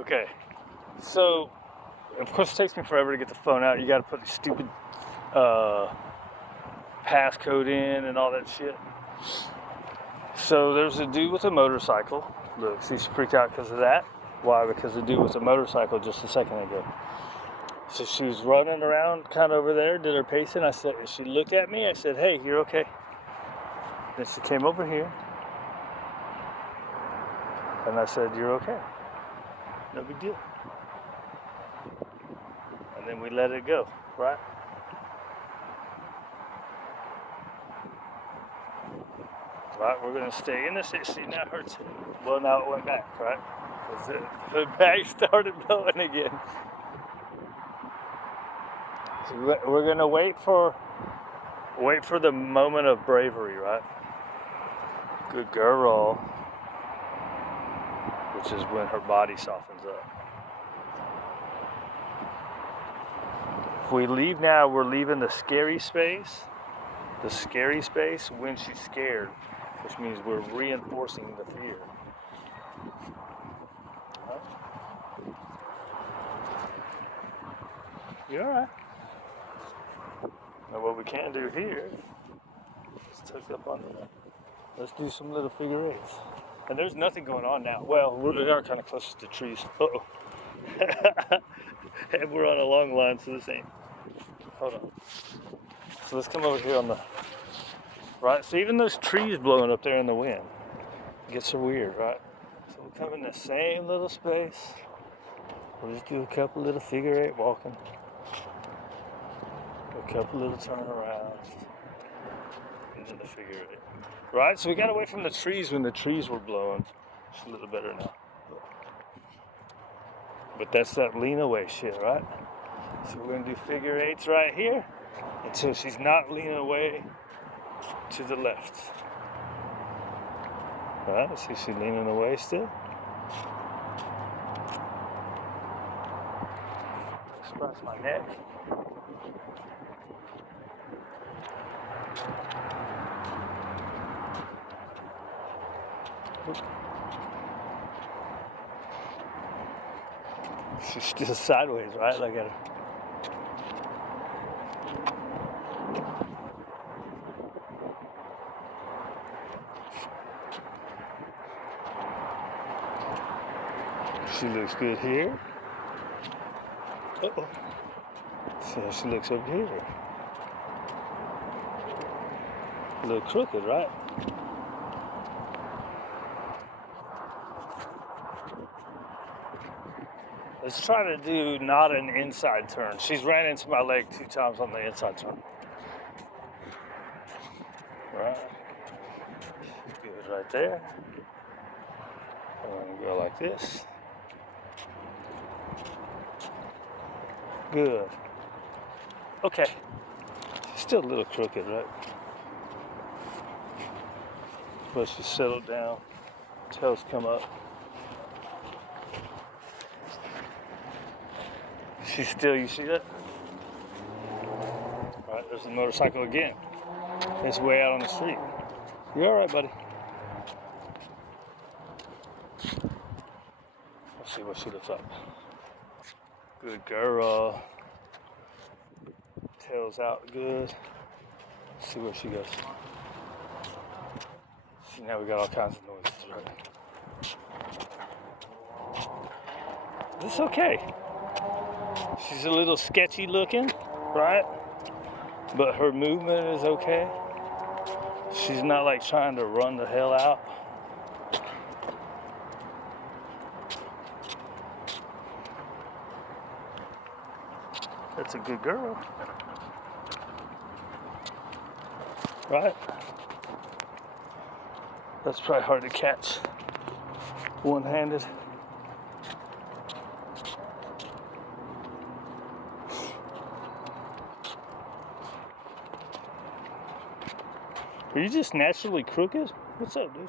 Okay, so of course it takes me forever to get the phone out. You got to put the stupid passcode in and all that shit. So there's a dude with a motorcycle. Look, see, she freaked out because of that. Why? Because the dude with a motorcycle just a second ago. So she was running around kind of over there, did her pacing. I said, she looked at me. I said, hey, you're okay. Then she came over here. And I said, you're okay. No big deal. And then we let it go, right? Right, we're gonna stay in this. See, now it hurts. Well, now it went back, right? The bag started blowing again. So we're gonna wait for the moment of bravery, right? Good girl. Which is when her body softens up. If we leave now, we're leaving the scary space when she's scared, which means we're reinforcing the fear. Right? You alright? Now what we can do here is tuck up under that. Let's do some little figure eights. And there's nothing going on now. Well, we are kind of close to the trees. Uh-oh. And we're on a long line, so this ain't. Hold on. So let's come over here on the right. So even those trees blowing up there in the wind gets her weird, right? So we'll come in the same little space. We'll just do a couple little figure eight walking. A couple little turnarounds. Into the figure eight. Right? So we got away from the trees when the trees were blowing. It's a little better now. But that's that lean away shit, right? So we're going to do figure eights right here until she's not leaning away to the left. Right? See, she's leaning away still. Scratch my neck. She's still sideways, right? Look at her. She looks good here. Uh-oh. See how she looks over here. A little crooked, right? Let's try to do not an inside turn. She's ran into my leg 2 times on the inside turn. Right. Good right there. I'm gonna go like this. Good. Okay. Still a little crooked, right? But she settled down. Tails come up. She's still, you see that? All right, there's the motorcycle again. It's way out on the street. You all right, buddy? Let's see what she looks like. Good girl. Tails out good. Let's see where she goes. See, now we got all kinds of noises, right? It's okay. She's a little sketchy looking, right? But her movement is okay. She's not like trying to run the hell out. That's a good girl. Right? That's probably hard to catch one-handed. Are you just naturally crooked? What's up, dude?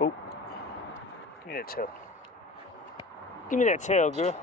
Oh. Give me that tail. Give me that tail, girl.